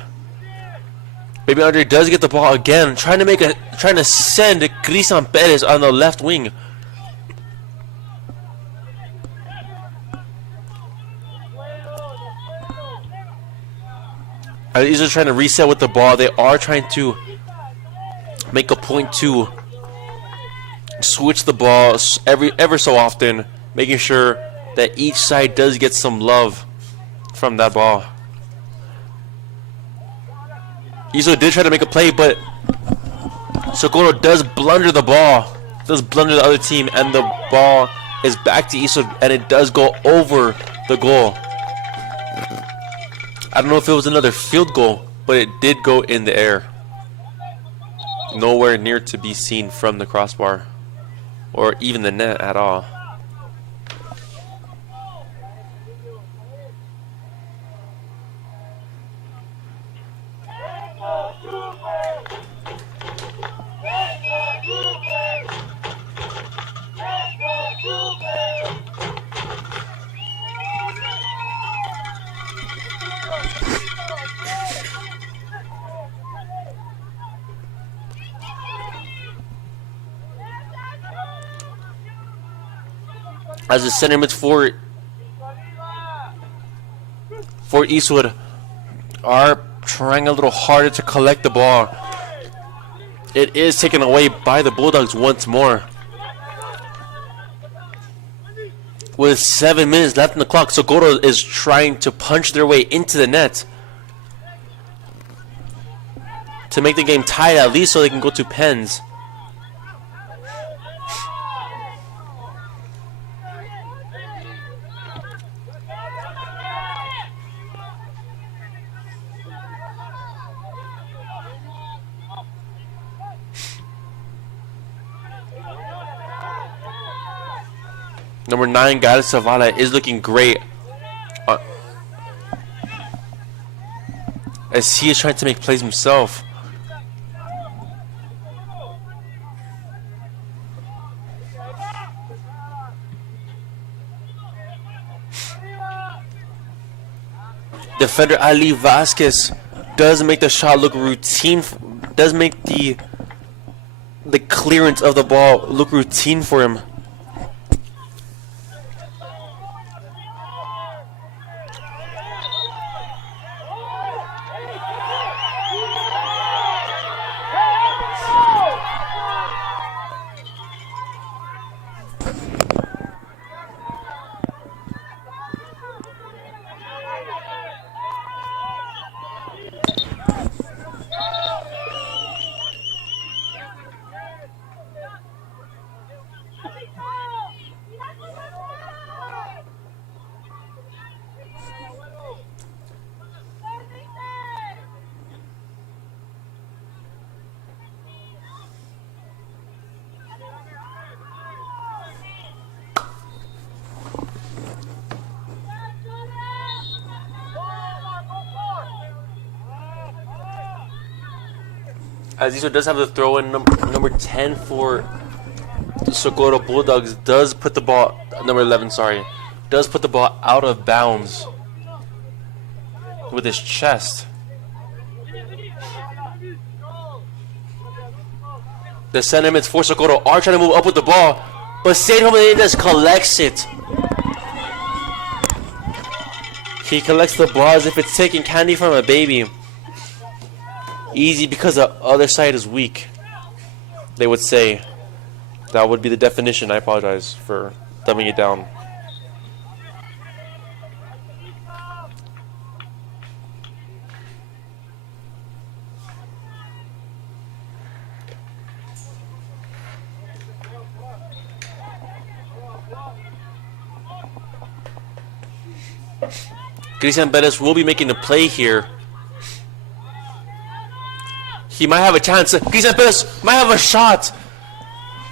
Baby Andre does get the ball again, trying to send Cristian Perez on the left wing. Eastwood trying to reset with the ball. They are trying to make a point to switch the ball ever so often, making sure that each side does get some love from that ball. Iso did try to make a play, but Socorro does blunder the ball, does blunder the other team, and the ball is back to Iso, and it does go over the goal. I don't know if it was another field goal, but it did go in the air. Nowhere near to be seen from the crossbar or even the net at all. As the center mids for Eastwood are trying a little harder to collect the ball. It is taken away by the Bulldogs once more. With 7 minutes left in the clock, Socorro is trying to punch their way into the net to make the game tied at least so they can go to pens. Number 9, Gael Zavala, is looking great as he is trying to make plays himself. Defender Ali Vasquez does make the shot look routine, does make the clearance of the ball look routine for him. Azizo does have the throw in. Number 10 for the Socorro Bulldogs does put the ball, number 11, sorry, does put the ball out of bounds with his chest. The sentiments for Socorro are trying to move up with the ball, but Saint Homendes collects it. He collects the ball as if it's taking candy from a baby. Easy because the other side is weak, they would say. That would be the definition. I apologize for dumbing it down. Cristian Perez will be making a play here. He might have a chance. Cristian Perez might have a shot.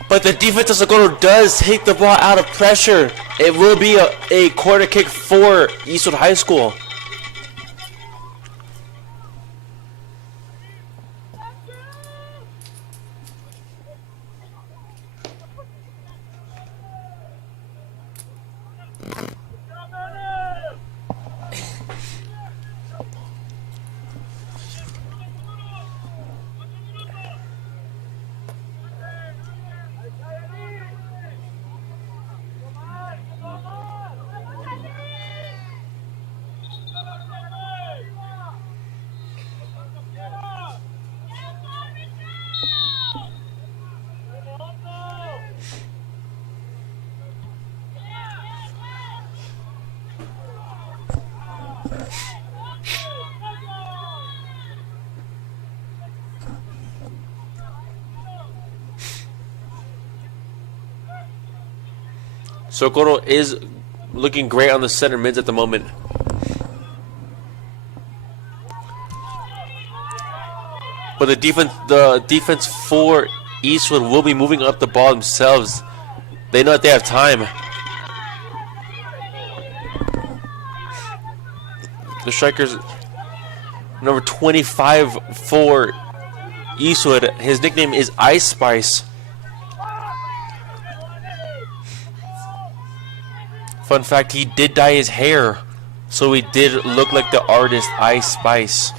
But the defense of Socorro does take the ball out of pressure. It will be a corner kick for Eastwood High School. Socorro is looking great on the center mids at the moment. But the defense for Eastwood will be moving up the ball themselves. They know that they have time. The strikers, number 25 for Eastwood. His nickname is Ice Spice. Fun fact, he did dye his hair, so he did look like the artist Ice Spice.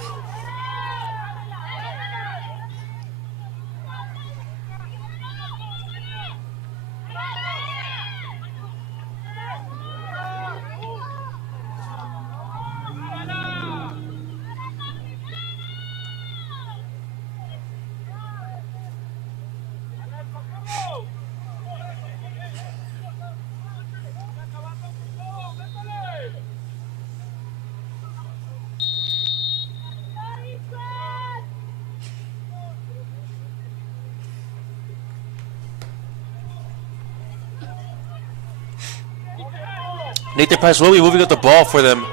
Nathan Price will be moving up the ball for them,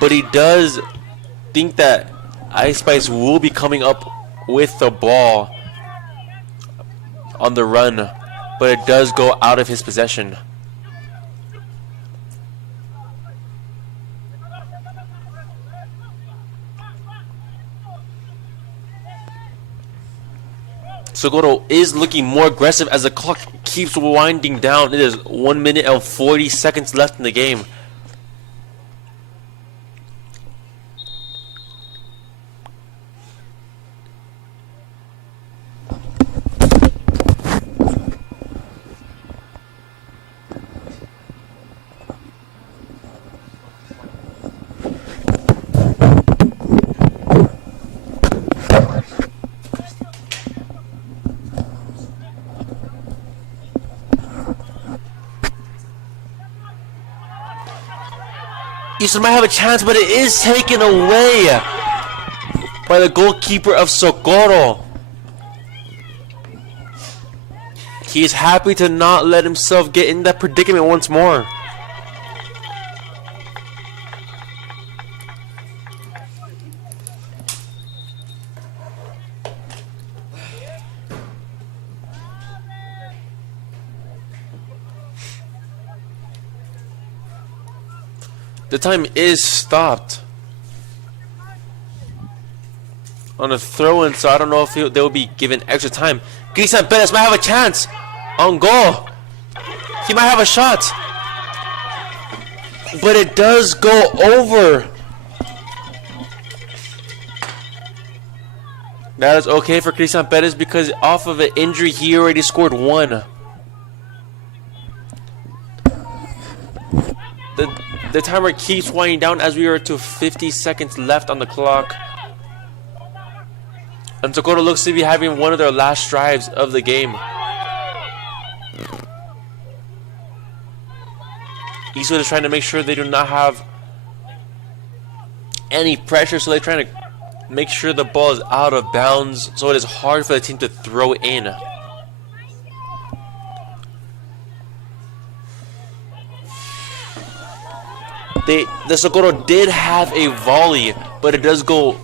but he does think that Ice Spice will be coming up with the ball on the run, but it does go out of his possession. Socorro is looking more aggressive as the clock keeps winding down. It is 1 minute and 40 seconds left in the game. Eastwood might have a chance, but it is taken away by the goalkeeper of Socorro. He is happy to not let himself get in that predicament once more. The time is stopped on a throw-in, so I don't know if they will be given extra time. Cristian Perez might have a chance on goal. He might have a shot, but it does go over. That is okay for Cristian Perez because off of an injury, he already scored one. The timer keeps winding down as we are to 50 seconds left on the clock. And Socorro looks to be having one of their last drives of the game. Eastwood is trying to make sure they do not have any pressure, so they're trying to make sure the ball is out of bounds, so it is hard for the team to throw in. The Socorro did have a volley, but it does go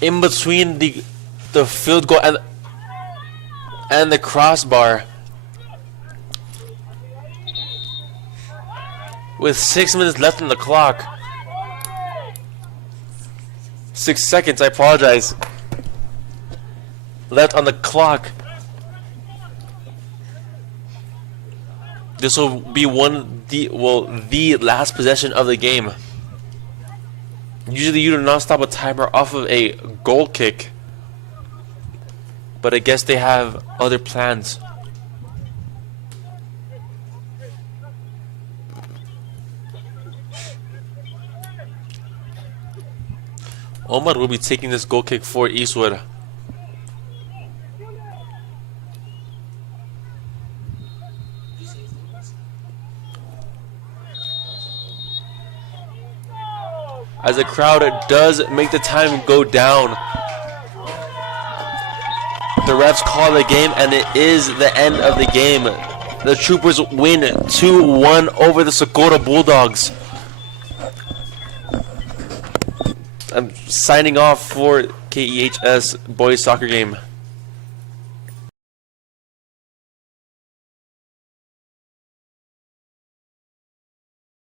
in between the field goal and the crossbar. With 6 minutes left on the clock. 6 seconds, I apologize. Left on the clock. This will be the last possession of the game. Usually you do not stop a timer off of a goal kick, but I guess they have other plans. Omar will be taking this goal kick for Eastwood. as the crowd does make the time go down. The refs call the game, and it is the end of the game. The Troopers win 2-1 over the Socorro Bulldogs. I'm signing off for KEHS Boys Soccer Game.